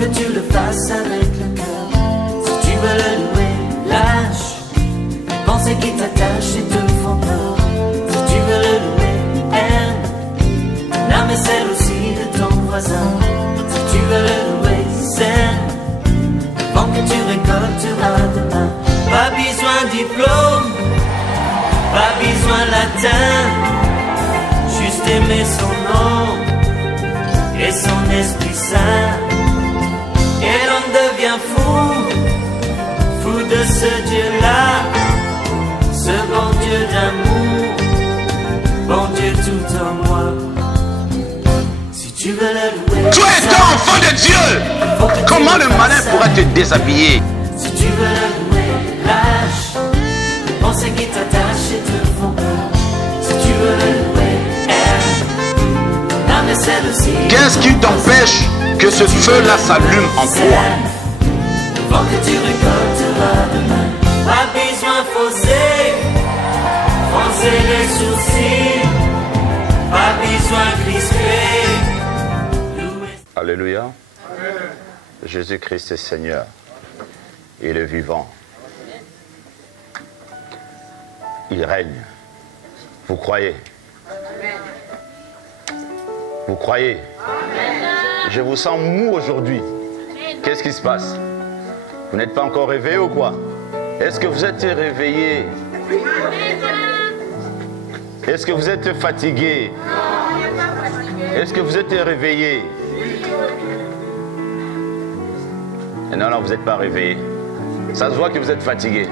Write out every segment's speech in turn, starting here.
que tu le fasses avec le cœur. Si tu veux le louer, lâche les pensées qui t'attachent et te font peur. Si tu veux le louer, aime l'âme et celle aussi de ton voisin. Si tu veux le louer, sème le vent que tu récolteras demain. Pas besoin de diplôme, pas besoin de latin, juste aimer son nom et son Esprit Saint. Et l'homme devient fou, fou de ce Dieu-là, ce bon Dieu d'amour, bon Dieu tout en moi. Si tu veux le louer, tu es un enfant de Dieu. Comment le malin pourra te déshabiller? Si tu veux le louer, lâche les pensées qui t'attachent et te font peur. Si tu veux le louer, aime l'âme et celle aussi. Qu'est-ce qui t'empêche que ce feu-là s'allume en toi? Le vent que tu récolteras demain. Pas besoin de fausser, froncer les sourcils. Pas besoin de crisper. Alléluia. Jésus-Christ est Seigneur. Il est vivant. Il règne. Vous croyez? Vous croyez? Je vous sens mou aujourd'hui. Qu'est-ce qui se passe? Vous n'êtes pas encore réveillé ou quoi? Est-ce que vous êtes réveillé? Est-ce que vous êtes fatigué? Est-ce que vous êtes réveillé? Non, non, vous n'êtes pas réveillé. Ça se voit que vous êtes fatigué.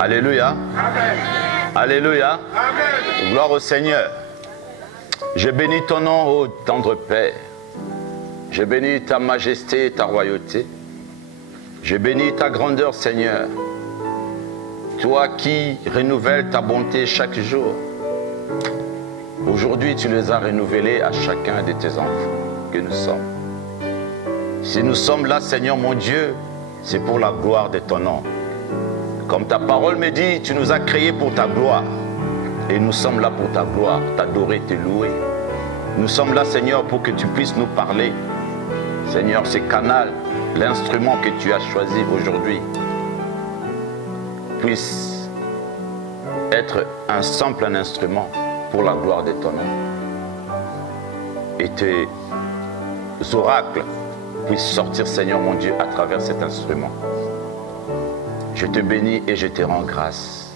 Alléluia. Alléluia. Gloire au Seigneur. Je bénis ton nom, ô tendre Père. Je bénis ta majesté et ta royauté. Je bénis ta grandeur, Seigneur. Toi qui renouvelles ta bonté chaque jour. Aujourd'hui, tu les as renouvelés à chacun de tes enfants que nous sommes. Si nous sommes là, Seigneur mon Dieu, c'est pour la gloire de ton nom. Comme ta parole me dit, tu nous as créés pour ta gloire. Et nous sommes là pour ta gloire, t'adorer, te louer. Nous sommes là, Seigneur, pour que tu puisses nous parler. Seigneur, ce canal, l'instrument que tu as choisi aujourd'hui, puisse être un simple instrument pour la gloire de ton nom. Et tes oracles puissent sortir, Seigneur mon Dieu, à travers cet instrument. Je te bénis et je te rends grâce.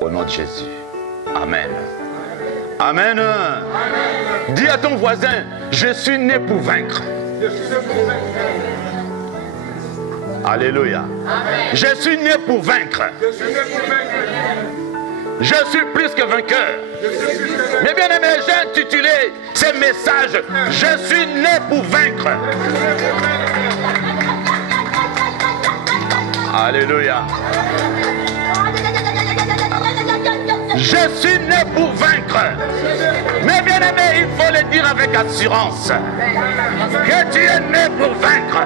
Au nom de Jésus. Amen. Amen. Amen. Dis à ton voisin, je suis né pour vaincre. Alléluia. Amen. Je suis né pour vaincre. Je suis plus que vainqueur. Mais bien aimé, j'ai intitulé ces messages, je suis né pour vaincre. Alléluia. Je suis né pour vaincre. Mais bien aimé, il faut le dire avec assurance. Que tu es né pour vaincre.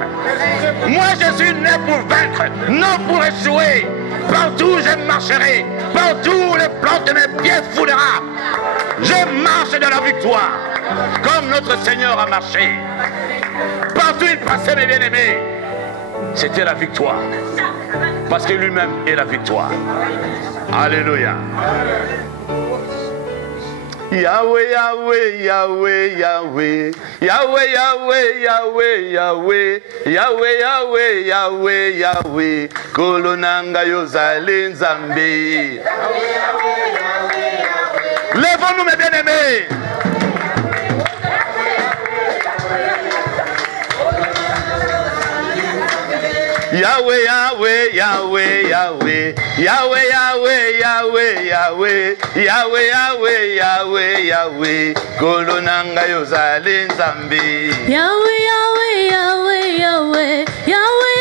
Moi je suis né pour vaincre, non pour échouer. Partout je marcherai, partout le plan de mes pieds foulera. Je marche de la victoire, comme notre Seigneur a marché. Partout il passait, mes bien-aimés, c'était la victoire. Parce que lui-même est la victoire. Alléluia. Yahweh, Yahweh, Yahweh, Yahweh, Yahweh, Yahweh, Yahweh, Yahweh, Yahweh, Yahweh, Yahweh, Yahweh, Kolonanga Yozale Nzambe. Lèvons-nous, mes bien-aimés. Yahweh, Yahweh, Yahweh, Yahweh, Yahweh, Yahweh, Yahweh, Yahweh, Yahweh, Yahweh, Yahweh, Yahweh, Kolonanga Yozale Nzambe. Yahweh, Yahweh, Yahweh, Yahweh, Yahweh,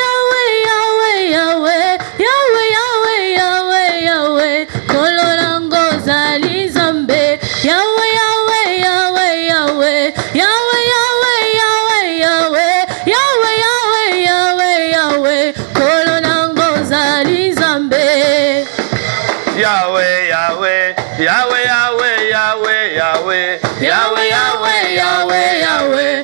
Yahweh, Yahweh, Yahweh, Yahweh, Yahweh, Yahweh, Kolonanga Yozale Nzambe. Yahweh, Yahweh, Yahweh, Yahweh, Yahweh, Yahweh, Yahweh, Yahweh, Yahweh, Yahweh, Yahweh, Yahweh, Kolonanga Yozale Nzambe. Yahweh, Yahweh, Yahweh, Yahweh, Yahweh, Yahweh, Yahweh, Yahweh, Yahweh, Yahweh,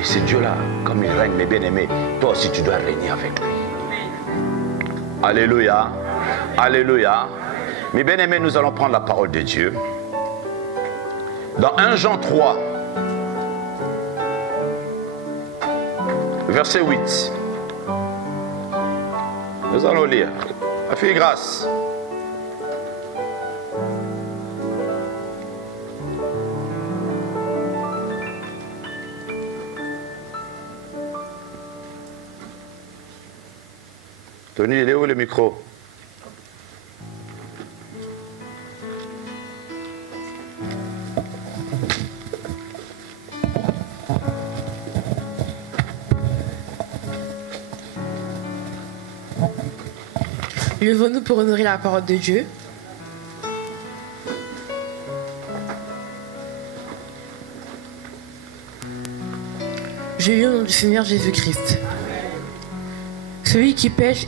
Et c'est Dieu-là, comme il règne, mes bien-aimés, toi aussi tu dois régner avec lui. Alléluia. Alléluia. Mes bien-aimés, nous allons prendre la parole de Dieu. Dans 1 Jean 3, verset 8. Nous allons lire. La fille grâce. Tony, il est où le micro? Levons-nous pour honorer la parole de Dieu. Je lis au nom du Seigneur Jésus-Christ. Celui qui pêche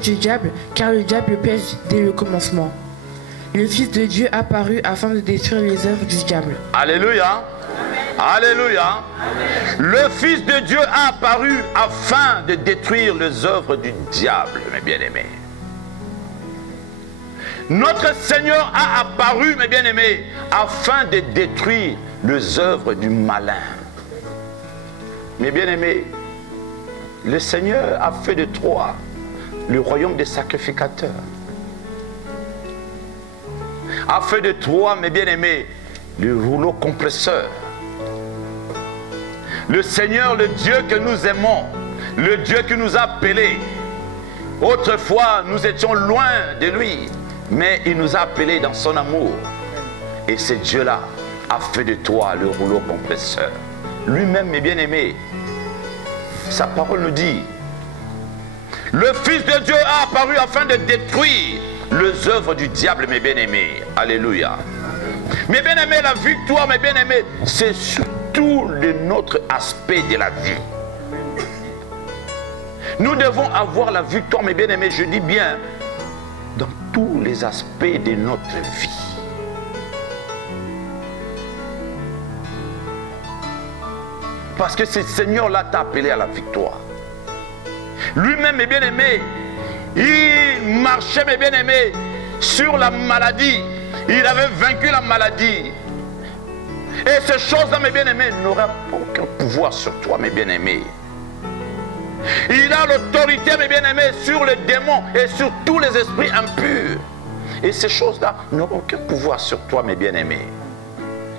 du diable, car le diable pêche dès le commencement. Le Fils de Dieu apparut afin de détruire les œuvres du diable. Alléluia. Alléluia. Le Fils de Dieu a apparu afin de détruire les œuvres du diable, mes bien-aimés. Notre Seigneur a apparu, mes bien-aimés, afin de détruire les œuvres du malin. Mes bien-aimés, le Seigneur a fait de toi le royaume des sacrificateurs. A fait de toi, mes bien-aimés, le rouleau compresseur. Le Seigneur, le Dieu que nous aimons, le Dieu qui nous a appelés. Autrefois, nous étions loin de lui, mais il nous a appelés dans son amour. Et ce Dieu-là a fait de toi le rouleau compresseur. Lui-même, mes bien-aimés, sa parole nous dit, le Fils de Dieu a apparu afin de détruire les œuvres du diable, mes bien-aimés. Alléluia. Mes bien-aimés, la victoire, mes bien-aimés, c'est surtout notre aspect de la vie. Nous devons avoir la victoire, mes bien-aimés, je dis bien, dans tous les aspects de notre vie. Parce que ce Seigneur-là t'a appelé à la victoire. Lui-même, mes bien-aimés, il marchait, mes bien-aimés, sur la maladie. Il avait vaincu la maladie. Et ces choses-là, mes bien-aimés, n'auraient aucun pouvoir sur toi, mes bien-aimés. Il a l'autorité, mes bien-aimés, sur les démons et sur tous les esprits impurs. Et ces choses-là n'auront aucun pouvoir sur toi, mes bien-aimés.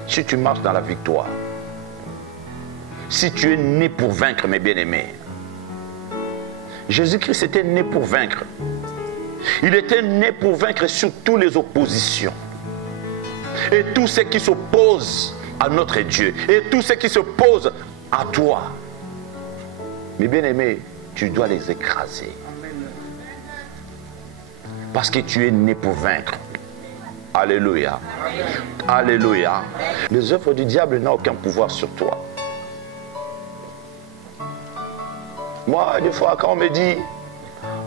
Si tu marches dans la victoire. Si tu es né pour vaincre, mes bien-aimés. Jésus-Christ était né pour vaincre. Il était né pour vaincre sur toutes les oppositions. Et tout ce qui s'oppose à notre Dieu. Et tout ce qui s'oppose à toi. Mes bien-aimés, tu dois les écraser. Parce que tu es né pour vaincre. Alléluia. Alléluia. Les œuvres du diable n'ont aucun pouvoir sur toi. Moi, des fois, quand on me dit,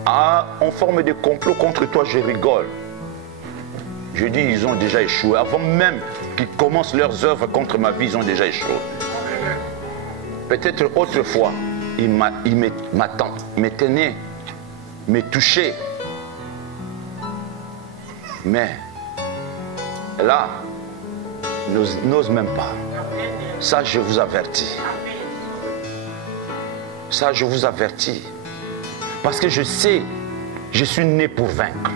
ah, on forme des complots contre toi, je rigole. Je dis, ils ont déjà échoué. Avant même qu'ils commencent leurs œuvres contre ma vie, ils ont déjà échoué. Peut-être autrefois, ils me tenaient, me touchaient. Mais là, n'ose même pas. Ça, je vous avertis. Ça, je vous avertis. Parce que je sais, je suis né pour vaincre.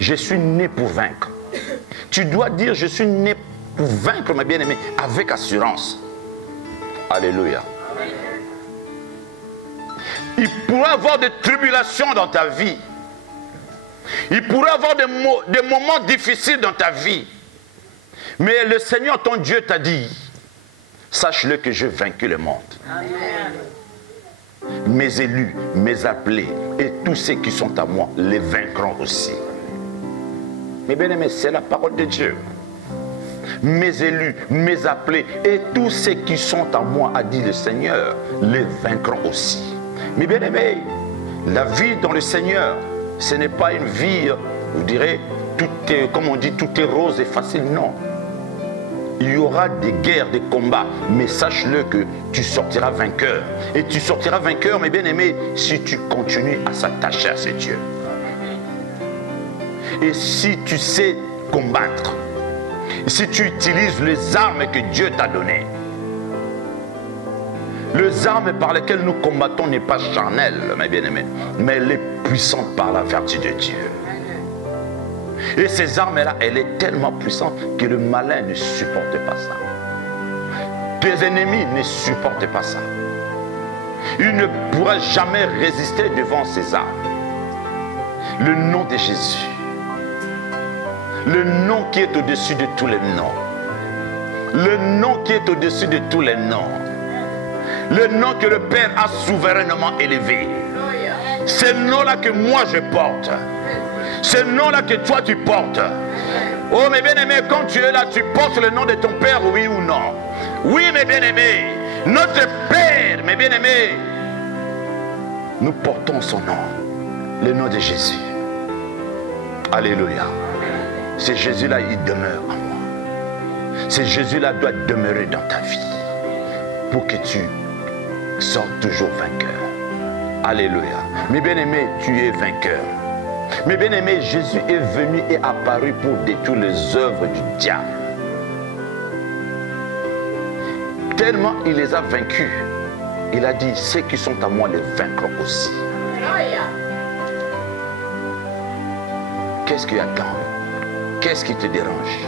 Je suis né pour vaincre. Tu dois dire, je suis né pour vaincre, mes bien-aimés, avec assurance. Alléluia. Il pourrait y avoir des tribulations dans ta vie. Il pourrait y avoir des moments difficiles dans ta vie. Mais le Seigneur, ton Dieu, t'a dit, sache-le que j'ai vaincu le monde. Amen. Mes élus, mes appelés et tous ceux qui sont à moi les vaincront aussi. Mes bien-aimés, c'est la parole de Dieu. Mes élus, mes appelés et tous ceux qui sont à moi, a dit le Seigneur, les vaincront aussi. Mes bien-aimés, la vie dans le Seigneur, ce n'est pas une vie, vous direz, tout est, comme on dit, tout est rose et facile, non. Il y aura des guerres, des combats, mais sache-le que tu sortiras vainqueur. Et tu sortiras vainqueur, mes bien-aimés, si tu continues à s'attacher à ces dieux. Et si tu sais combattre, si tu utilises les armes que Dieu t'a données, les armes par lesquelles nous combattons n'est pas charnelle, mes bien-aimés, mais elle est puissante par la vertu de Dieu. Et ces armes-là, elle est tellement puissante que le malin ne supporte pas ça. Tes ennemis ne supportent pas ça. Il ne pourra jamais résister devant ces armes. Le nom de Jésus. Le nom qui est au-dessus de tous les noms. Le nom qui est au-dessus de tous les noms. Le nom que le Père a souverainement élevé. C'est le nom-là que moi je porte. C'est le nom-là que toi tu portes. Oh mes bien-aimés, quand tu es là, tu portes le nom de ton Père, oui ou non? Oui mes bien-aimés, notre Père, mes bien-aimés, nous portons son nom, le nom de Jésus. Alléluia. C'est Jésus-là, il demeure en moi. C'est Jésus-là doit demeurer dans ta vie pour que tu sortes toujours vainqueur. Alléluia. Mes bien-aimés, tu es vainqueur. Mes bien-aimés, Jésus est venu et apparu pour détruire les œuvres du diable. Tellement il les a vaincus, il a dit, ceux qui sont à moi les vaincront aussi. Qu'est-ce qui attend? Qu'est-ce qui te dérange?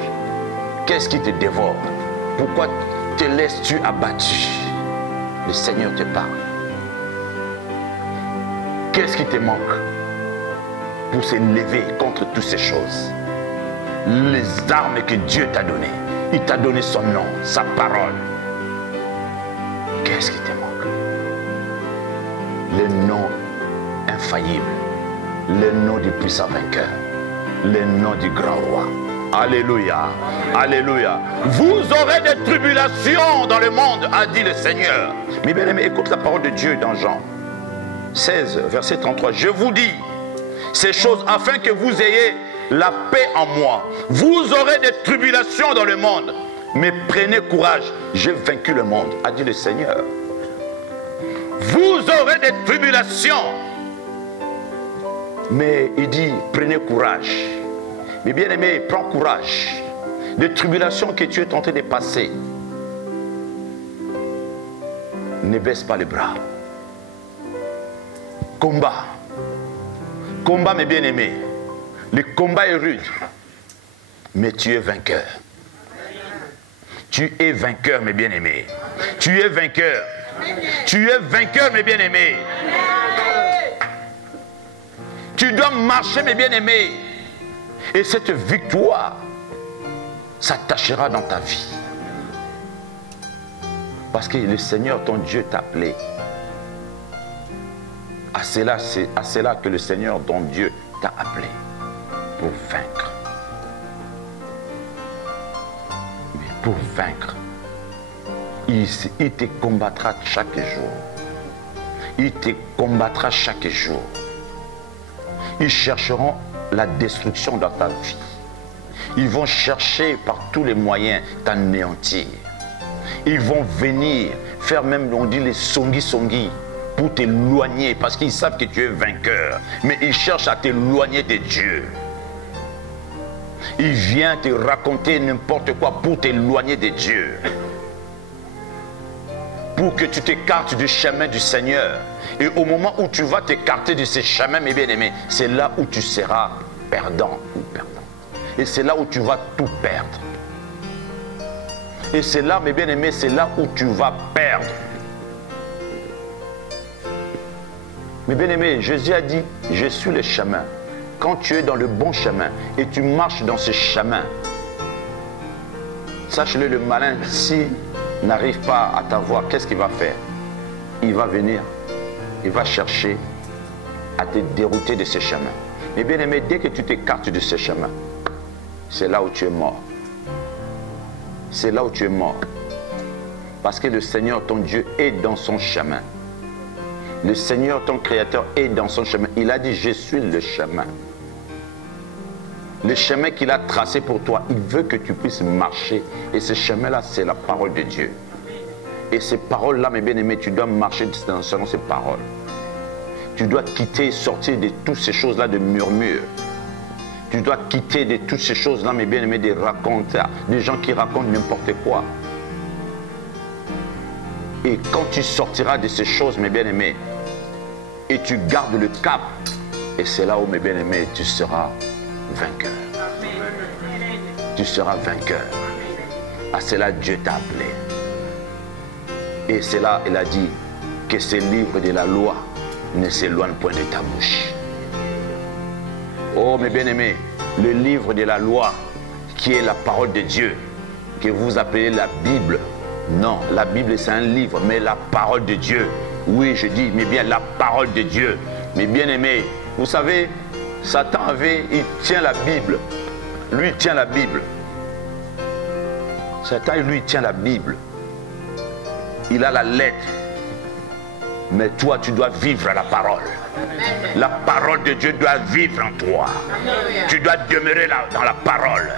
Qu'est-ce qui te dévore? Pourquoi te laisses-tu abattu? Le Seigneur te parle. Qu'est-ce qui te manque pour se lever contre toutes ces choses? Les armes que Dieu t'a données. Il t'a donné son nom, sa parole. Qu'est-ce qui te manque? Le nom infaillible, le nom du puissant vainqueur, le nom du grand roi. Alléluia, alléluia. Vous aurez des tribulations dans le monde, a dit le Seigneur. Mais bien aimé, écoute la parole de Dieu dans Jean 16, verset 33. Je vous dis ces choses afin que vous ayez la paix en moi. Vous aurez des tribulations dans le monde, mais prenez courage, j'ai vaincu le monde, a dit le Seigneur. Vous aurez des tribulations, mais il dit prenez courage. Mais bien aimé, prends courage. Les tribulations que tu es tenté de passer, ne baisse pas les bras. Combat. Combat mes bien-aimés. Le combat est rude, mais tu es vainqueur. Tu es vainqueur mes bien-aimés. Tu es vainqueur. Tu es vainqueur mes bien-aimés. Tu dois marcher mes bien-aimés. Et cette victoire s'attachera dans ta vie. Parce que le Seigneur, ton Dieu, t'a appelé. C'est à cela que le Seigneur, ton Dieu, t'a appelé. Pour vaincre. Mais pour vaincre, il te combattra chaque jour. Il te combattra chaque jour. Ils chercheront la destruction dans ta vie. Ils vont chercher par tous les moyens t'anéantir. Ils vont venir faire même, on dit, les songi pour t'éloigner parce qu'ils savent que tu es vainqueur. Mais ils cherchent à t'éloigner de Dieu. Ils viennent te raconter n'importe quoi pour t'éloigner de Dieu. Pour que tu t'écartes du chemin du Seigneur. Et au moment où tu vas t'écarter de ces chemins, mes bien-aimés, c'est là où tu seras perdant ou perdant. Et c'est là où tu vas tout perdre. Et c'est là, mes bien-aimés, c'est là où tu vas perdre. Mes bien-aimés, Jésus a dit, je suis le chemin. Quand tu es dans le bon chemin et tu marches dans ce chemin, sache-le, le malin, s'il n'arrive pas à t'avoir, qu'est-ce qu'il va faire? Il va venir, il va chercher à te dérouter de ce chemin. Mais bien aimé, dès que tu t'écartes de ce chemin, c'est là où tu es mort. C'est là où tu es mort. Parce que le Seigneur, ton Dieu, est dans son chemin. Le Seigneur, ton Créateur, est dans son chemin. Il a dit, je suis le chemin. Le chemin qu'il a tracé pour toi, il veut que tu puisses marcher. Et ce chemin-là, c'est la parole de Dieu. Et ces paroles-là, mes bien-aimés, tu dois marcher selon ces paroles. Tu dois quitter et sortir de toutes ces choses-là de murmures. Tu dois quitter de toutes ces choses-là, mes bien-aimés, des raconteurs, des gens qui racontent n'importe quoi. Et quand tu sortiras de ces choses, mes bien-aimés, et tu gardes le cap, et c'est là où, mes bien-aimés, tu seras vainqueur. Tu seras vainqueur. À cela, Dieu t'a appelé. Et c'est là, il a dit que ce livre de la loi ne s'éloigne point de ta bouche. Oh, mes bien-aimés, le livre de la loi, qui est la parole de Dieu, que vous appelez la Bible. Non, la Bible c'est un livre, mais la parole de Dieu. Oui, je dis, mais bien la parole de Dieu. Mais bien-aimés, vous savez, Satan il tient la Bible. Lui, il tient la Bible. Satan, lui, il tient la Bible. Il a la lettre. Mais toi, tu dois vivre la parole. La parole de Dieu doit vivre en toi. Tu dois demeurer là, dans la parole.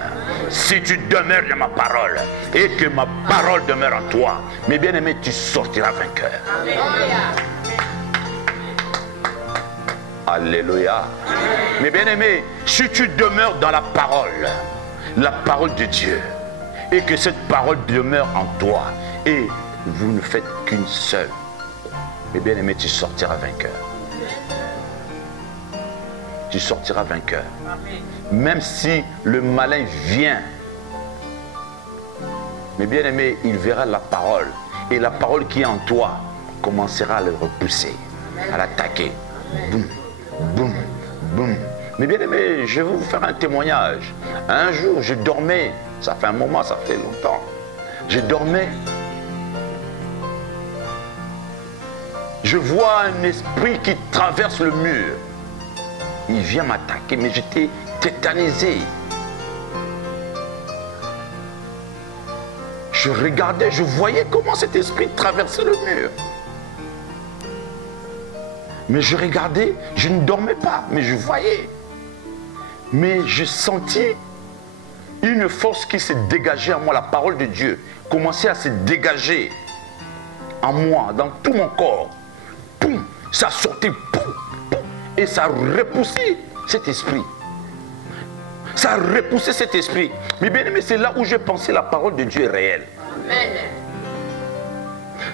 Si tu demeures dans ma parole et que ma parole demeure en toi, mes bien-aimés, tu sortiras vainqueur. Alléluia. Mes bien-aimés, si tu demeures dans la parole de Dieu, et que cette parole demeure en toi, et vous ne faites qu'une seule, mes bien-aimés, tu sortiras vainqueur. Tu sortiras vainqueur. Même si le malin vient, mes bien-aimés, il verra la parole. Et la parole qui est en toi commencera à le repousser, à l'attaquer. Boum, boum, boum. Mes bien-aimés, je vais vous faire un témoignage. Un jour, je dormais. Ça fait un moment, ça fait longtemps. Je dormais. Je vois un esprit qui traverse le mur. Il vient m'attaquer, mais j'étais tétanisé. Je regardais, je voyais comment cet esprit traversait le mur. Mais je regardais, je ne dormais pas, mais je voyais. Mais je sentis une force qui s'est dégagée en moi, la parole de Dieu commençait à se dégager en moi, dans tout mon corps. Poum, ça sortait, poum, poum, et ça repoussait cet esprit. Ça a repoussé cet esprit. Mais bien aimé, c'est là où j'ai pensé la parole de Dieu est réelle.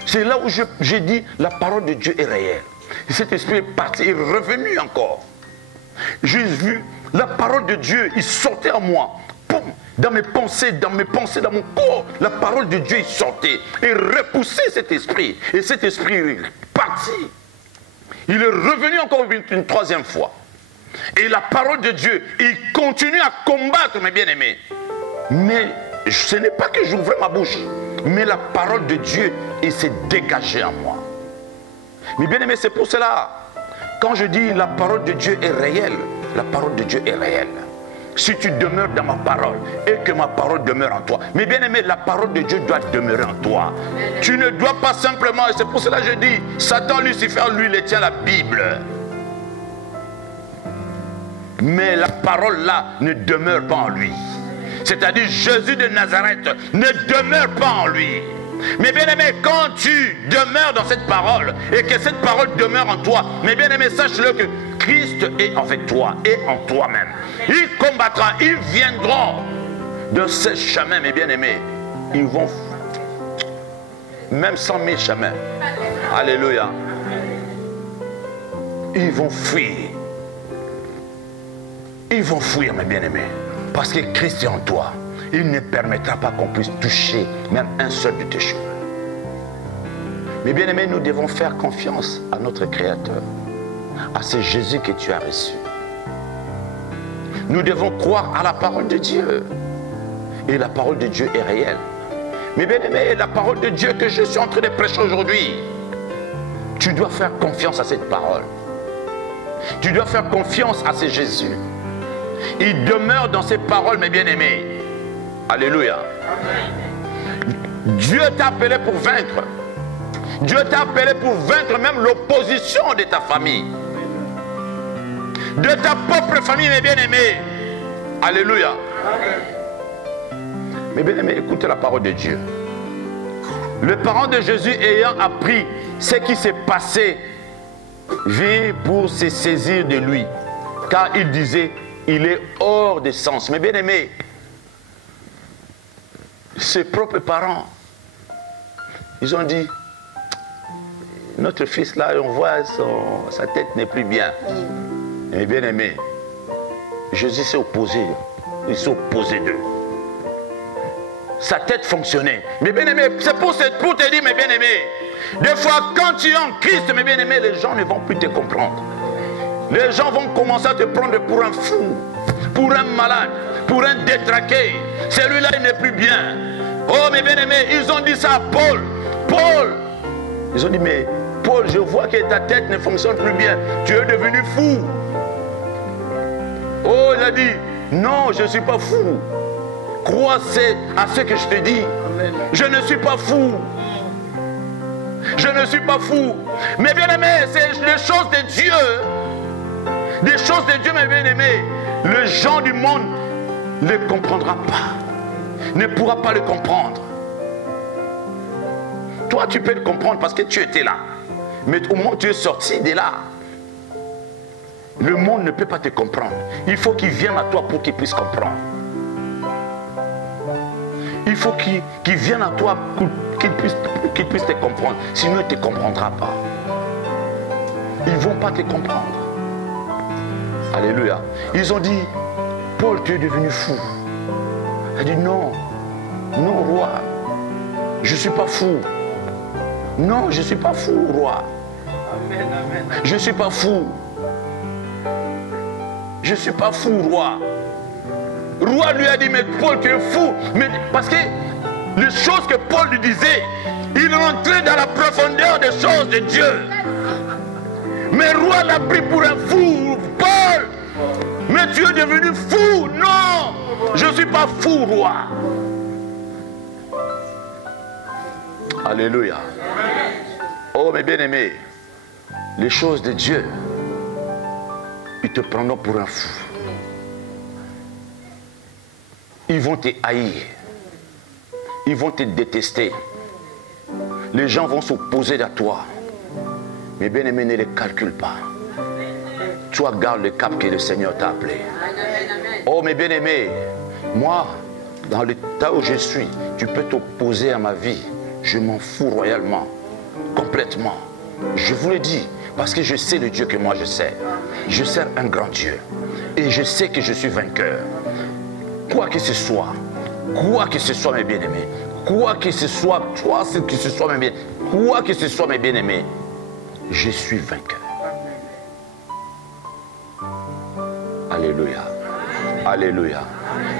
C'est là où j'ai dit la parole de Dieu est réelle. Et cet esprit est parti, est revenu encore. J'ai vu la parole de Dieu, il sortait en moi. Poum, dans mes pensées, dans mon corps, la parole de Dieu il sortait et repoussait cet esprit. Et cet esprit est parti. Il est revenu encore une troisième fois. Et la parole de Dieu, il continue à combattre, mes bien-aimés. Mais ce n'est pas que j'ouvrais ma bouche, mais la parole de Dieu, il s'est dégagé en moi. Mes bien-aimés, c'est pour cela, quand je dis la parole de Dieu est réelle, la parole de Dieu est réelle. Si tu demeures dans ma parole et que ma parole demeure en toi, mes bien-aimés, la parole de Dieu doit demeurer en toi. Tu ne dois pas simplement, et c'est pour cela que je dis, Satan, Lucifer, lui, il tient la Bible. Mais la parole là ne demeure pas en lui. C'est-à-dire Jésus de Nazareth ne demeure pas en lui. Mais bien aimé, quand tu demeures dans cette parole et que cette parole demeure en toi, mais bien aimé, sache-le que Christ est avec toi et en toi-même. Il combattra, ils viendront de ce chemin, mes bien aimés. Ils vont, même 100 000 chemins. Alléluia. Ils vont fuir. Ils vont fuir, mes bien-aimés, parce que Christ est en toi. Il ne permettra pas qu'on puisse toucher même un seul de tes cheveux. Mes bien-aimés, nous devons faire confiance à notre Créateur, à ce Jésus que tu as reçu. Nous devons croire à la parole de Dieu. Et la parole de Dieu est réelle. Mes bien-aimés, la parole de Dieu que je suis en train de prêcher aujourd'hui, tu dois faire confiance à cette parole. Tu dois faire confiance à ce Jésus. Il demeure dans ses paroles, mes bien-aimés. Alléluia. Dieu t'a appelé pour vaincre. Dieu t'a appelé pour vaincre même l'opposition de ta famille. De ta propre famille, mes bien-aimés. Alléluia. Mais bien aimé, écoutez la parole de Dieu. Le parent de Jésus ayant appris ce qui s'est passé, vint pour se saisir de lui. Car il disait, il est hors de sens. Mais bien aimé, ses propres parents, ils ont dit, notre fils là, on voit sa tête n'est plus bien. Mais bien aimé, Jésus s'est opposé. Il s'est opposé d'eux. Sa tête fonctionnait. Mais bien aimé, c'est pour te dire, mes bien aimés, des fois quand tu es en Christ, mes bien aimés, les gens ne vont plus te comprendre. Les gens vont commencer à te prendre pour un fou, pour un malade, pour un détraqué. Celui-là, il n'est plus bien. Oh, mes bien aimés, ils ont dit ça à Paul. Paul, ils ont dit, mais Paul, je vois que ta tête ne fonctionne plus bien. Tu es devenu fou. Oh, il a dit, non, je ne suis pas fou. Crois à ce que je te dis. Je ne suis pas fou. Je ne suis pas fou. Mais bien aimé, c'est les choses de Dieu. Des choses de Dieu, mes bien aimés. Le gens du monde ne comprendra pas. Ne pourra pas le comprendre. Toi, tu peux le comprendre parce que tu étais là. Mais au moment où tu es sorti de là, le monde ne peut pas te comprendre. Il faut qu'il vienne à toi pour qu'il puisse comprendre. Il faut qu'il vienne à toi pour qu'il puisse te comprendre. Sinon, il ne te comprendra pas. Ils ne vont pas te comprendre. Alléluia. Ils ont dit, Paul, tu es devenu fou. Il a dit, non, non, roi. Je ne suis pas fou. Non, je ne suis pas fou, roi. Amen, amen. Je ne suis pas fou. Je ne suis pas fou, roi. Roi lui a dit, mais Paul, tu es fou. Mais parce que les choses que Paul lui disait, il rentrait dans la profondeur des choses de Dieu. Mais roi l'a pris pour un fou. Paul, mais tu es devenu fou. Non, je ne suis pas fou, roi. Alléluia. Oh, mes bien-aimés, les choses de Dieu, ils te prendront pour un fou. Ils vont te haïr. Ils vont te détester. Les gens vont s'opposer à toi. Mais bien aimé, ne les calcule pas. Toi, garde le cap que le Seigneur t'a appelé. Oh, mes bien aimés, moi, dans l'état où je suis, tu peux t'opposer à ma vie. Je m'en fous royalement, complètement. Je vous le dis, parce que je sais le Dieu que moi je sers. Je sers un grand Dieu. Et je sais que je suis vainqueur. Quoi que ce soit, mes bien-aimés, quoi que ce soit, toi, ce que ce soit, mes bien-aimés, quoi que ce soit, mes bien-aimés, je suis vainqueur. Alléluia. Alléluia.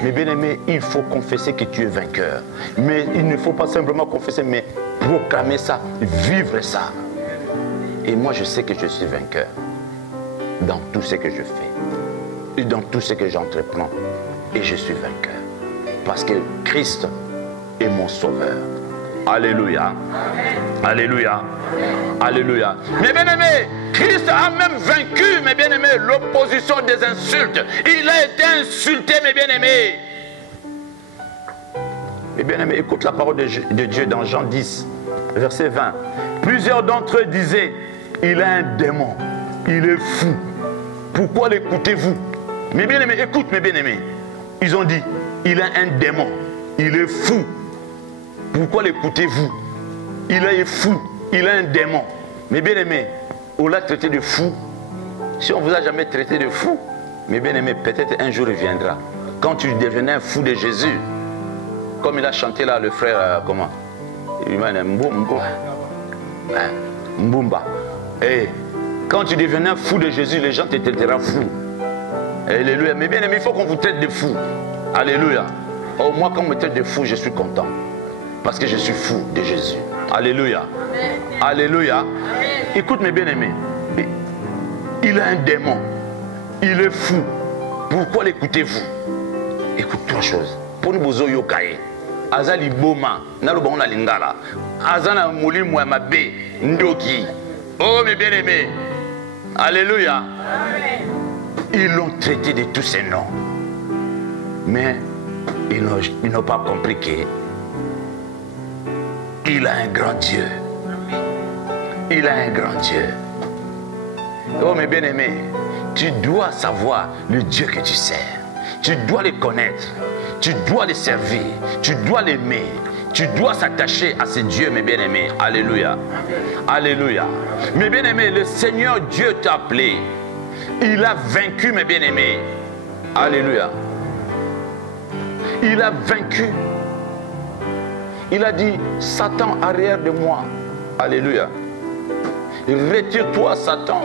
Mes bien-aimés, il faut confesser que tu es vainqueur. Mais il ne faut pas simplement confesser, mais proclamer ça, vivre ça. Et moi, je sais que je suis vainqueur dans tout ce que je fais et dans tout ce que j'entreprends. Et je suis vainqueur. Parce que Christ est mon sauveur. Alléluia. Alléluia. Alléluia. Mes bien-aimés, Christ a même vaincu, mes bien-aimés, l'opposition des insultes. Il a été insulté, mes bien-aimés. Mes bien-aimés, écoute la parole de Dieu dans Jean 10, verset 20. Plusieurs d'entre eux disaient, il a un démon, il est fou. Pourquoi l'écoutez-vous? Mes bien-aimés, écoute mes bien-aimés. Ils ont dit, il a un démon, il est fou. Pourquoi l'écoutez-vous? Il est fou, il a un démon. Mais bien aimé, on l'a traité de fou. Si on ne vous a jamais traité de fou, mais bien aimé, peut-être un jour il viendra. Quand tu devenais un fou de Jésus, comme il a chanté là, le frère, comment? Mbumba. Et quand tu devenais un fou de Jésus, les gens te traiteront fou. Alléluia. Mais bien aimé, il faut qu'on vous traite de fou. Alléluia. Oh, moi, quand on me traite de fou, je suis content. Parce que je suis fou de Jésus. Alléluia. Amen. Alléluia. Amen. Écoute mes bien-aimés. Il a un démon. Il est fou. Pourquoi l'écoutez-vous? Écoute trois choses. Pour nous bozo yokaye. Azali boma. Naloba na lingala. Azana moulimu ya mabe. Ndoki. Oh mes bien-aimés. Alléluia. Amen. Ils l'ont traité de tous ces noms. Mais ils n'ont pas compris qu'il a un grand Dieu. Il a un grand Dieu. Oh mes bien-aimés, tu dois savoir le Dieu que tu sers. Tu dois le connaître. Tu dois le servir. Tu dois l'aimer. Tu dois s'attacher à ce Dieu, mes bien-aimés. Alléluia. Alléluia. Mes bien-aimés, le Seigneur Dieu t'a appelé. Il a vaincu, mes bien-aimés. Alléluia. Il a vaincu. Il a dit, Satan, arrière de moi. Alléluia. Retire-toi, Satan.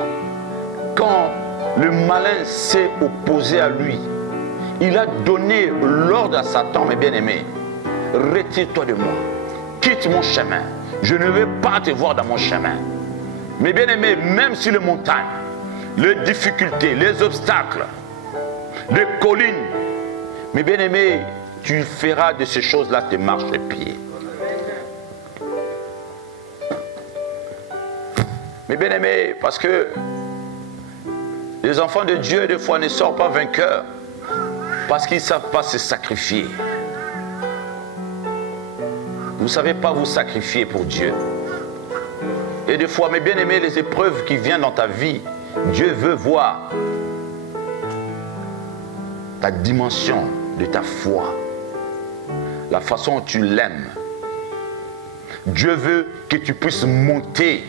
Quand le malin s'est opposé à lui, il a donné l'ordre à Satan, mes bien-aimés. Retire-toi de moi. Quitte mon chemin. Je ne veux pas te voir dans mon chemin. Mes bien-aimés, même sur les montagnes, les difficultés, les obstacles, les collines, mes bien-aimés, tu feras de ces choses-là tes marches de pied. Mes bien-aimés, parce que les enfants de Dieu, des fois, ne sortent pas vainqueurs parce qu'ils ne savent pas se sacrifier. Vous ne savez pas vous sacrifier pour Dieu. Et des fois, mes bien-aimés, les épreuves qui viennent dans ta vie, Dieu veut voir ta dimension de ta foi, la façon dont tu l'aimes. Dieu veut que tu puisses monter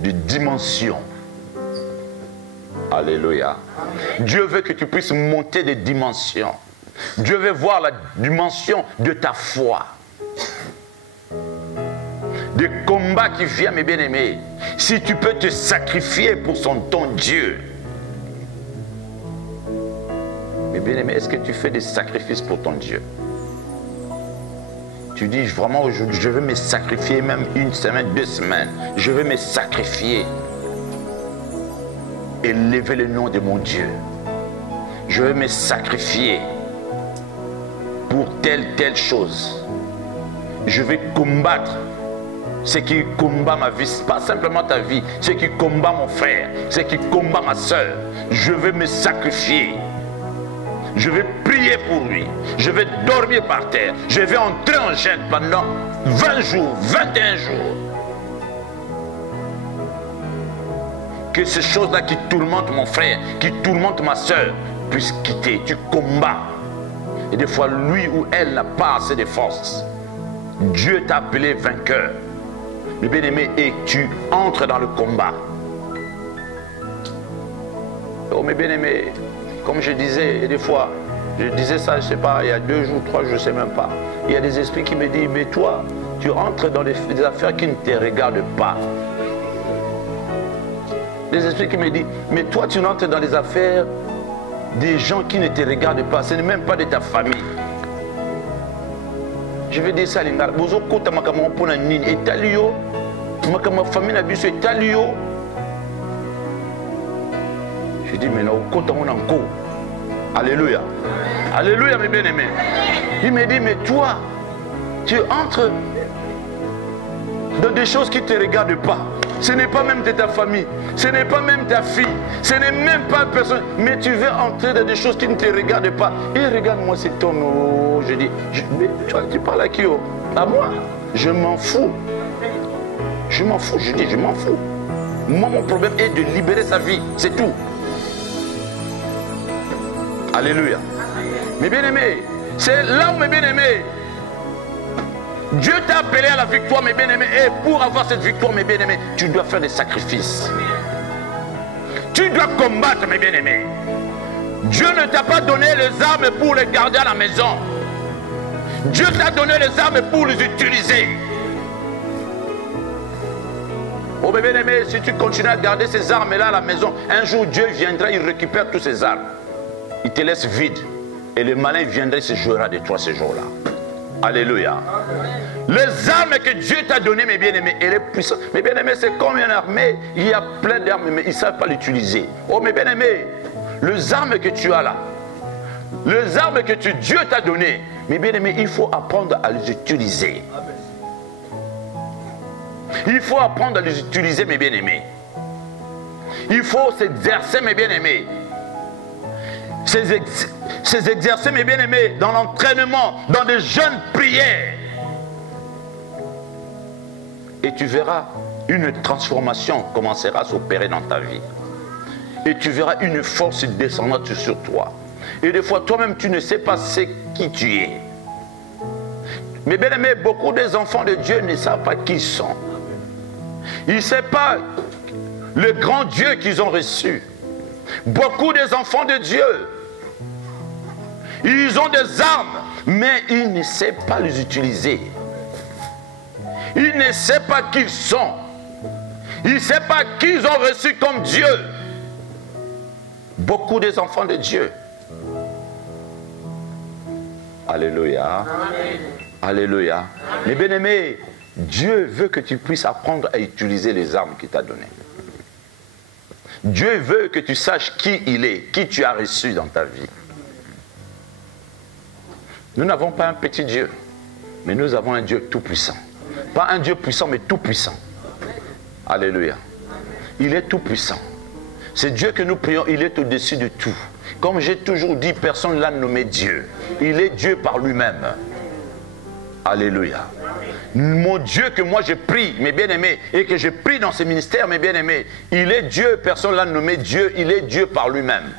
de dimension. Alléluia. Dieu veut que tu puisses monter de dimension. Dieu veut voir la dimension de ta foi. Des combats qui viennent, mes bien-aimés. Si tu peux te sacrifier pour ton Dieu. Mes bien-aimés, est-ce que tu fais des sacrifices pour ton Dieu? Tu dis vraiment, je veux me sacrifier même 1 semaine, 2 semaines. Je veux me sacrifier. Élever le nom de mon Dieu. Je veux me sacrifier pour telle chose. Je vais combattre ce qui combat ma vie, pas simplement ta vie, ce qui combat mon frère, ce qui combat ma soeur. Je vais me sacrifier. Je vais prier pour lui. Je vais dormir par terre. Je vais entrer en jeûne pendant 20 jours, 21 jours. Que ces choses-là qui tourmentent mon frère, qui tourmentent ma soeur, puissent quitter. Tu combats. Et des fois, lui ou elle n'a pas assez de force. Dieu t'a appelé vainqueur. Mais bien aimé, et tu entres dans le combat. Oh, mais bien aimé, comme je disais, des fois, je disais ça, je ne sais pas, il y a 2 jours, 3 jours, je ne sais même pas. Il y a des esprits qui me disent, mais toi, tu entres dans des affaires qui ne te regardent pas. Des esprits qui me disent, mais toi, tu entres dans des affaires des gens qui ne te regardent pas, ce n'est même pas de ta famille. Je vais dire ça à l'ingala. Bozo kota makama mpona nini etalio makama famille na biso etalio. Je dis mais na kota mon encore. Alléluia. Alléluia mes bien-aimés. Il me dit mais toi tu entres dans des choses qui ne te regardent pas. Ce n'est pas même de ta famille, ce n'est pas même ta fille, ce n'est même pas personne, mais tu veux entrer dans des choses qui ne te regardent pas. Et regarde-moi cet homme, oh, je dis, mais tu parles à qui? Oh? À moi? Je m'en fous. Je m'en fous, je dis, je m'en fous. Moi, mon problème est de libérer sa vie, c'est tout. Alléluia. Mes bien-aimés, c'est là où mes bien-aimés, Dieu t'a appelé à la victoire, mes bien-aimés. Et pour avoir cette victoire, mes bien-aimés, tu dois faire des sacrifices. Tu dois combattre, mes bien-aimés. Dieu ne t'a pas donné les armes pour les garder à la maison. Dieu t'a donné les armes pour les utiliser. Oh, mes bien-aimés, si tu continues à garder ces armes-là à la maison, un jour Dieu viendra, il récupère toutes ces armes. Il te laisse vide. Et le malin viendra et se jouera de toi ce jour-là. Alléluia. Les armes que Dieu t'a données, mes bien-aimés, elle est puissante. Mes bien-aimés, c'est comme une armée. Il y a plein d'armes, mais ils ne savent pas l'utiliser. Oh, mes bien-aimés, les armes que tu as là, les armes que Dieu t'a données, mes bien-aimés, il faut apprendre à les utiliser. Il faut apprendre à les utiliser, mes bien-aimés. Il faut s'exercer, mes bien-aimés. ces exercices, mes bien-aimés, dans l'entraînement, dans des jeûnes prières. Et tu verras, une transformation commencera à s'opérer dans ta vie. Et tu verras une force descendante sur toi. Et des fois, toi-même, tu ne sais pas qui tu es. Mais bien aimé, beaucoup des enfants de Dieu ne savent pas qui ils sont. Ils ne savent pas le grand Dieu qu'ils ont reçu. Beaucoup des enfants de Dieu, ils ont des armes, mais ils ne savent pas les utiliser. Ils ne savent pas qui ils sont. Ils ne savent pas qui ils ont reçu comme Dieu. Beaucoup des enfants de Dieu. Alléluia. Amen. Alléluia. Amen. Mais bien aimé, Dieu veut que tu puisses apprendre à utiliser les armes qu'il t'a données. Dieu veut que tu saches qui il est, qui tu as reçu dans ta vie. Nous n'avons pas un petit Dieu, mais nous avons un Dieu tout-puissant. Pas un Dieu puissant, mais tout-puissant. Alléluia. Il est tout-puissant. C'est Dieu que nous prions, il est au-dessus de tout. Comme j'ai toujours dit, personne ne l'a nommé Dieu. Il est Dieu par lui-même. Alléluia. Mon Dieu que moi je prie, mes bien-aimés, et que je prie dans ce ministère, mes bien-aimés, il est Dieu, personne ne l'a nommé Dieu, il est Dieu par lui-même.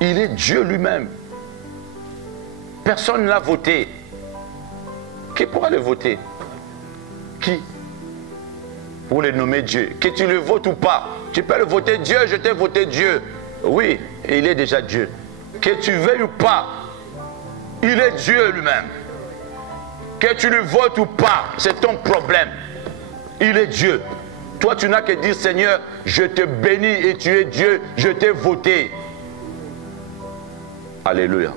Il est Dieu lui-même. Personne ne l'a voté. Qui pourra le voter? Qui? Pour le nommer Dieu. Que tu le votes ou pas. Tu peux le voter Dieu, je t'ai voté Dieu. Oui, il est déjà Dieu. Que tu veuilles ou pas, il est Dieu lui-même. Que tu le votes ou pas, c'est ton problème. Il est Dieu. Toi, tu n'as que dire, Seigneur, je te bénis et tu es Dieu, je t'ai voté. Alléluia.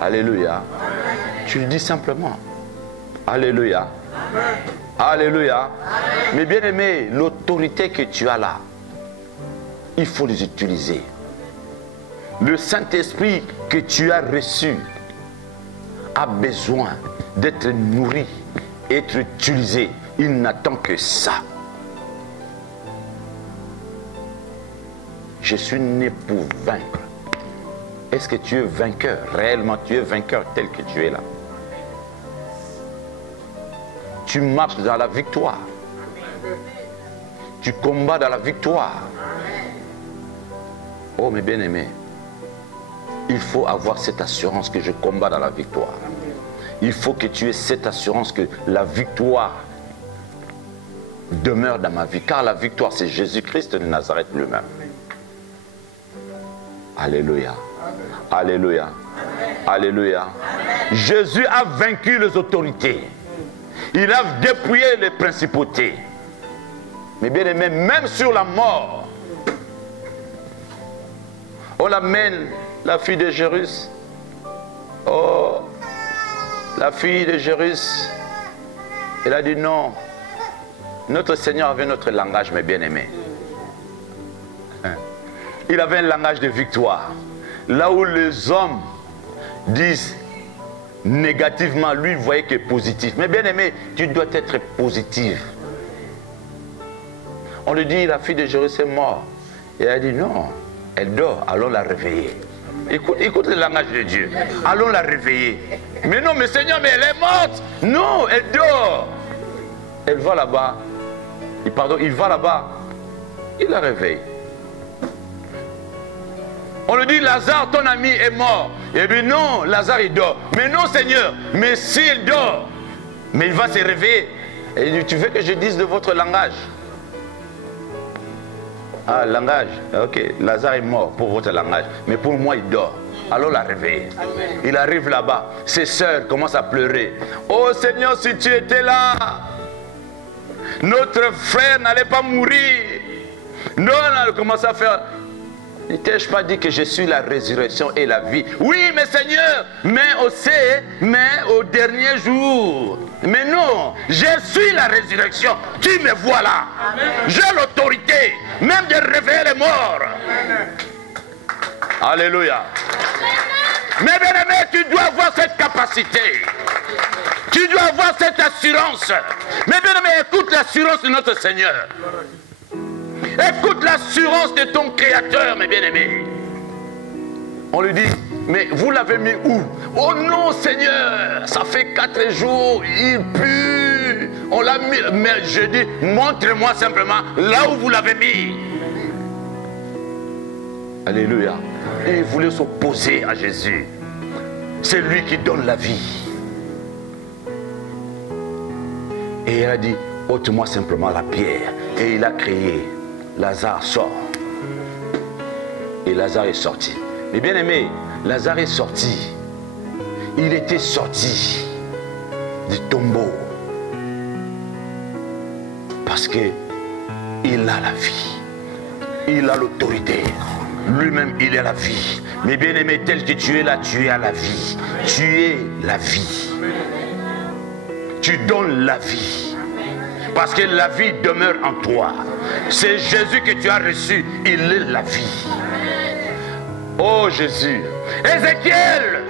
Alléluia. Tu le dis simplement. Alléluia. Alléluia. Mais bien aimé, l'autorité que tu as là, il faut les utiliser. Le Saint-Esprit que tu as reçu a besoin d'être nourri, être utilisé. Il n'attend que ça. Je suis né pour vaincre. Est-ce que tu es vainqueur? Réellement, tu es vainqueur tel que tu es là. Tu marches dans la victoire. Tu combats dans la victoire. Oh, mes bien-aimés, il faut avoir cette assurance que je combats dans la victoire. Il faut que tu aies cette assurance que la victoire demeure dans ma vie. Car la victoire, c'est Jésus-Christ de Nazareth lui-même. Alléluia. Alléluia. Alléluia. Jésus a vaincu les autorités. Il a dépouillé les principautés. Mais bien aimé, même sur la mort, on l'amène, la fille de Jérus. Oh, la fille de Jérus, elle a dit non. Notre Seigneur avait notre langage, mes bien-aimés. Il avait un langage de victoire. Là où les hommes disent négativement, lui, il voyait que positif. Mais bien aimé, tu dois être positif. On lui dit, la fille de Jérus est morte. Et elle a dit, non, elle dort, allons la réveiller. Écoute le langage de Dieu. Allons la réveiller. Mais non, mais Seigneur, mais elle est morte. Non, elle dort. Elle va là-bas. Pardon, il va là-bas. Il la réveille. On lui dit, Lazare, ton ami est mort. Et bien non, Lazare, il dort. Mais non, Seigneur, mais s'il dort, mais il va se réveiller. Et il dit, tu veux que je dise de votre langage? Ah, langage, ok, Lazare est mort pour votre langage. Mais pour moi, il dort. Alors la réveiller. Amen. Il arrive là-bas. Ses sœurs commencent à pleurer. Oh Seigneur, si tu étais là, notre frère n'allait pas mourir. Non, elle commence à faire... Ne t'ai-je pas dit que je suis la résurrection et la vie? Oui, mais Seigneur, mais au dernier jour. Mais non, je suis la résurrection. Tu me vois là. J'ai l'autorité, même de réveiller les morts. Amen. Alléluia. Mais bien aimé, tu dois avoir cette capacité. Tu dois avoir cette assurance. Mais bien aimé, écoute l'assurance de notre Seigneur. Écoute l'assurance de ton Créateur, mes bien-aimés. On lui dit, mais vous l'avez mis où? Oh non, Seigneur, ça fait 4 jours, il pue. On l'a mis, mais je dis, montre-moi simplement là où vous l'avez mis. Alléluia. Et il voulait s'opposer à Jésus. C'est lui qui donne la vie. Et il a dit, ôte-moi simplement la pierre. Et il a crié, Lazare sort. Et Lazare est sorti. Mais bien aimé, Lazare est sorti. Il était sorti du tombeau. Parce que il a la vie. Il a l'autorité. Lui-même, il est la vie. Mais bien aimé, tel que tu es là, tu es à la vie. Tu es la vie. Tu donnes la vie. Parce que la vie demeure en toi. C'est Jésus que tu as reçu. Il est la vie. Oh Jésus. Ézéchiel,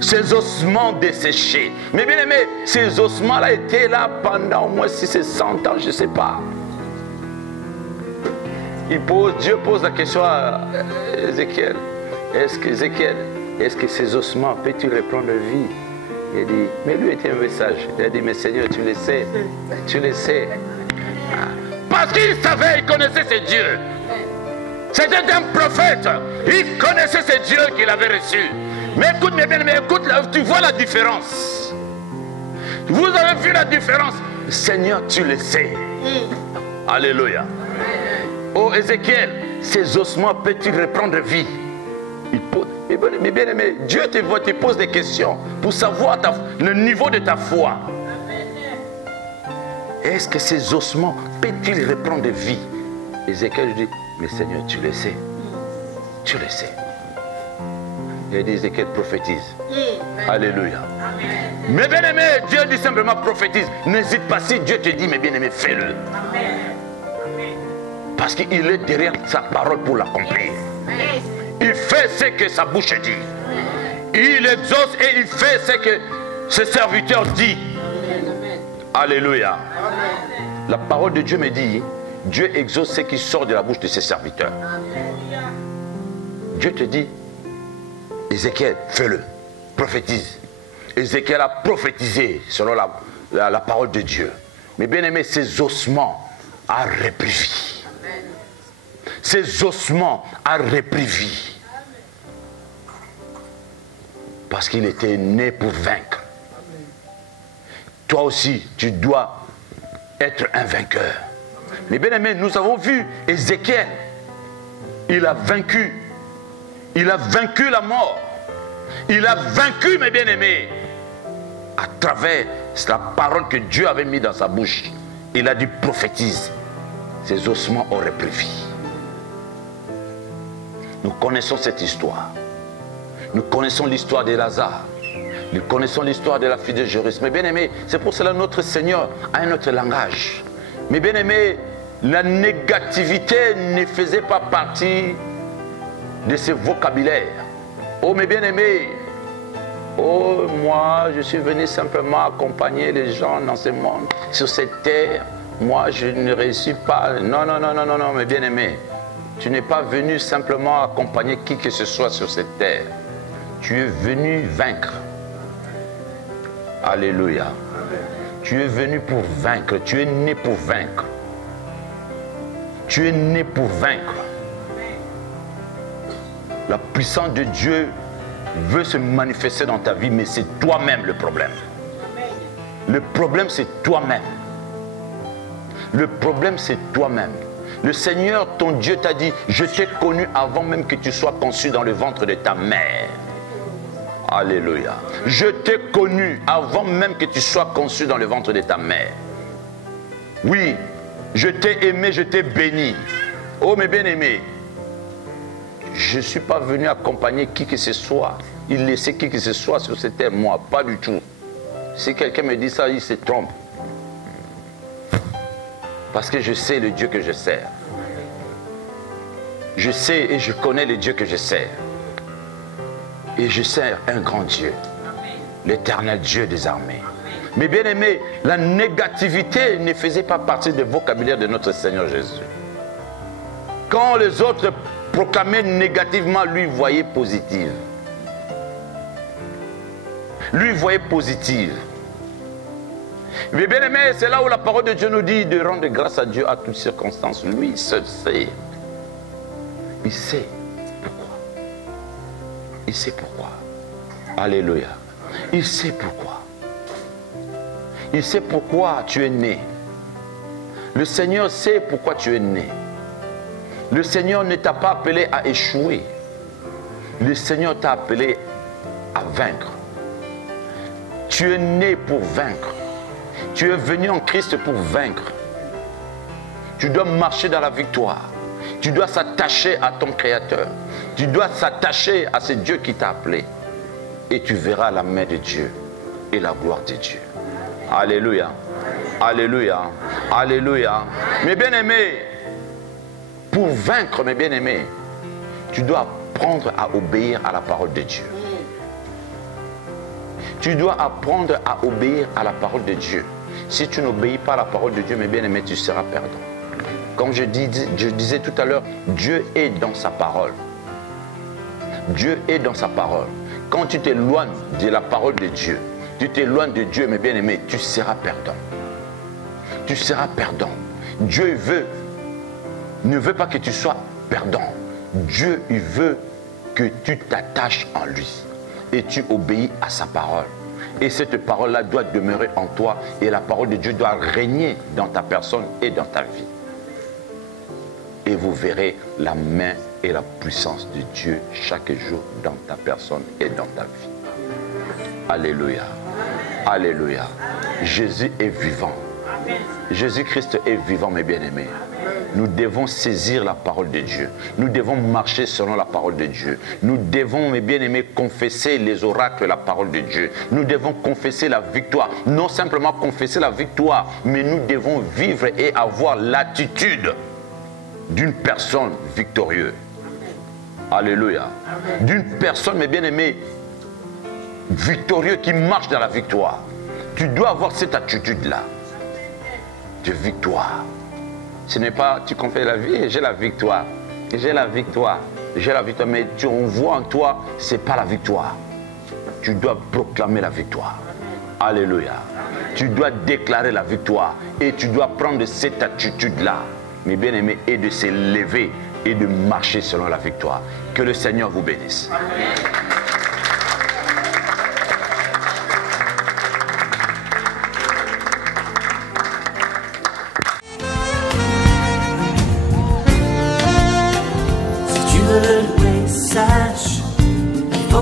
ses ossements desséchés. Mais bien aimé, ces ossements-là étaient là pendant au moins 600 ans, je ne sais pas. Dieu pose la question à Ézéchiel. Est-ce que ces ossements peux-tu reprendre vie? Il a dit, mais lui était un message. Il a dit, mais Seigneur, tu le sais. Tu le sais. Parce qu'il savait, il connaissait ses dieux. C'était un prophète. Il connaissait ces dieux qu'il avait reçus. Mais écoute, mes bien-aimés, écoute, tu vois la différence. Vous avez vu la différence. Seigneur, tu le sais. Alléluia. Oh Ézéchiel, ces ossements peux-tu reprendre vie? Il pose, mais bien aimé, Dieu te pose des questions pour savoir le niveau de ta foi. Est-ce que ces ossements peuvent-ils reprendre vie? Ézéchiel dit, mais Seigneur, tu le sais. Tu le sais. Il dit, Ézéchiel prophétise. Alléluia. Mais bien aimé, Dieu dit simplement prophétise. N'hésite pas, si Dieu te dit, mais bien aimé, fais-le. Parce qu'il est derrière sa parole pour l'accomplir. Il fait ce que sa bouche dit. Il exauce et il fait ce que ses serviteurs disent. Alléluia. La parole de Dieu me dit, Dieu exauce ce qui sort de la bouche de ses serviteurs. Dieu te dit, Ézéchiel, fais-le, prophétise. Ézéchiel a prophétisé selon la parole de Dieu. Mais bien aimé, ses ossements a repris vie. Ses ossements a repris vie. Parce qu'il était né pour vaincre. Toi aussi, tu dois être un vainqueur. Mais bien aimé, nous avons vu Ézéchiel. Il a vaincu. Il a vaincu la mort. Il a vaincu, mes bien-aimés, à travers la parole que Dieu avait mise dans sa bouche. Il a dit prophétise. Ses ossements auraient pris vie. Nous connaissons cette histoire. Nous connaissons l'histoire de Lazare. Nous connaissons l'histoire de la fille de Jairus. Mais bien aimé, c'est pour cela que notre Seigneur a un autre langage. Mais bien aimé, la négativité ne faisait pas partie de ce vocabulaire. Oh mes bien-aimés, oh moi je suis venu simplement accompagner les gens dans ce monde, sur cette terre. Moi je ne réussis pas. Non, non, non, non, non, non, mes bien-aimés. Tu n'es pas venu simplement accompagner qui que ce soit sur cette terre. Tu es venu vaincre. Alléluia. Tu es venu pour vaincre. Tu es né pour vaincre. Tu es né pour vaincre. La puissance de Dieu veut se manifester dans ta vie, mais c'est toi-même le problème. Le problème, c'est toi-même. Le problème, c'est toi-même. Le Seigneur, ton Dieu, t'a dit, je t'ai connu avant même que tu sois conçu dans le ventre de ta mère. Alléluia. Je t'ai connu avant même que tu sois conçu dans le ventre de ta mère. Oui, je t'ai aimé, je t'ai béni. Oh, mes bien-aimés, je ne suis pas venu accompagner qui que ce soit. Il laissait qui que ce soit sur cette terre, moi, pas du tout. Si quelqu'un me dit ça, il se trompe. Parce que je sais le Dieu que je sers. Je sais et je connais le Dieu que je sers. Et je sers un grand Dieu. L'éternel Dieu des armées. Mais bien aimé, la négativité ne faisait pas partie du vocabulaire de notre Seigneur Jésus. Quand les autres proclamaient négativement, lui voyait positive. Lui voyait positive. Mais bien aimé, c'est là où la parole de Dieu nous dit de rendre grâce à Dieu à toutes circonstances. Lui seul sait. Il sait pourquoi. Il sait pourquoi. Alléluia. Il sait pourquoi. Il sait pourquoi tu es né. Le Seigneur sait pourquoi tu es né. Le Seigneur ne t'a pas appelé à échouer. Le Seigneur t'a appelé à vaincre. Tu es né pour vaincre. Tu es venu en Christ pour vaincre. Tu dois marcher dans la victoire. Tu dois s'attacher à ton Créateur. Tu dois s'attacher à ce Dieu qui t'a appelé. Et tu verras la main de Dieu et la gloire de Dieu. Alléluia. Alléluia. Alléluia. Mes bien-aimés, pour vaincre, mes bien-aimés, tu dois apprendre à obéir à la parole de Dieu. Tu dois apprendre à obéir à la parole de Dieu. Si tu n'obéis pas à la parole de Dieu, mes bien-aimés, tu seras perdant. Comme je disais tout à l'heure, Dieu est dans sa parole. Dieu est dans sa parole. Quand tu t'éloignes de la parole de Dieu, tu t'éloignes de Dieu, mes bien-aimés, tu seras perdant. Tu seras perdant. Dieu ne veut pas que tu sois perdant. Dieu, il veut que tu t'attaches en lui et tu obéis à sa parole. Et cette parole-là doit demeurer en toi et la parole de Dieu doit régner dans ta personne et dans ta vie. Et vous verrez la main et la puissance de Dieu chaque jour dans ta personne et dans ta vie. Alléluia. Alléluia. Jésus est vivant. Jésus-Christ est vivant, mes bien-aimés. Nous devons saisir la parole de Dieu. Nous devons marcher selon la parole de Dieu. Nous devons, mes bien-aimés, confesser les oracles de la parole de Dieu. Nous devons confesser la victoire. Non simplement confesser la victoire, mais nous devons vivre et avoir l'attitude d'une personne victorieuse. Alléluia. D'une personne, mes bien-aimés, victorieuse qui marche dans la victoire. Tu dois avoir cette attitude-là de victoire. Ce n'est pas tu confesses la vie, j'ai la victoire. J'ai la victoire. J'ai la victoire. Mais on voit en toi, ce n'est pas la victoire. Tu dois proclamer la victoire. Alléluia. Tu dois déclarer la victoire. Et tu dois prendre cette attitude-là, mes bien-aimés, et de s'élever et de marcher selon la victoire. Que le Seigneur vous bénisse. Amen.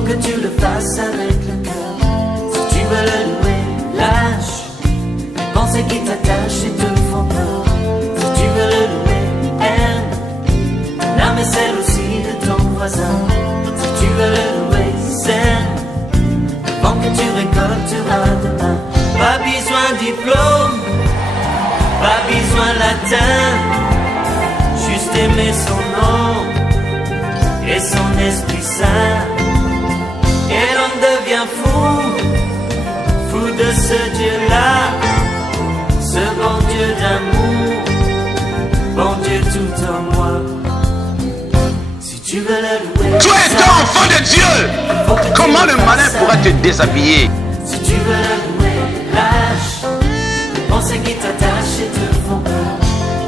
Que tu le fasses avec le cœur. Si tu veux le louer, lâche les pensées qui t'attachent et te font peur. Si tu veux le louer, aime l'âme et celle aussi de ton voisin. Si tu veux le louer, sème avant que tu récolteras demain. Pas besoin de diplôme, pas besoin latin, juste aimer son nom et son Esprit Saint. Et l'on devient fou, fou de ce Dieu-là, ce bon Dieu d'amour, bon Dieu tout en moi. Si tu veux le louer, tu es un enfant de Dieu. Comment le malin pourra te déshabiller? Si tu veux le louer, lâche les pensées qui t'attachent et te font peur.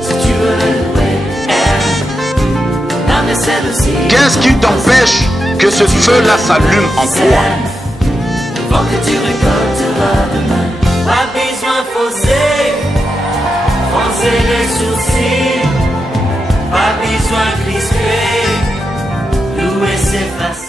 Si tu veux le louer, aime l'âme et celle aussi. Qu'est-ce qui t'empêche que ce feu-là s'allume en toi? Avant que tu récolteras demain. Pas besoin fausser, froncer les sourcils. Pas besoin crisper, louer s'effacer.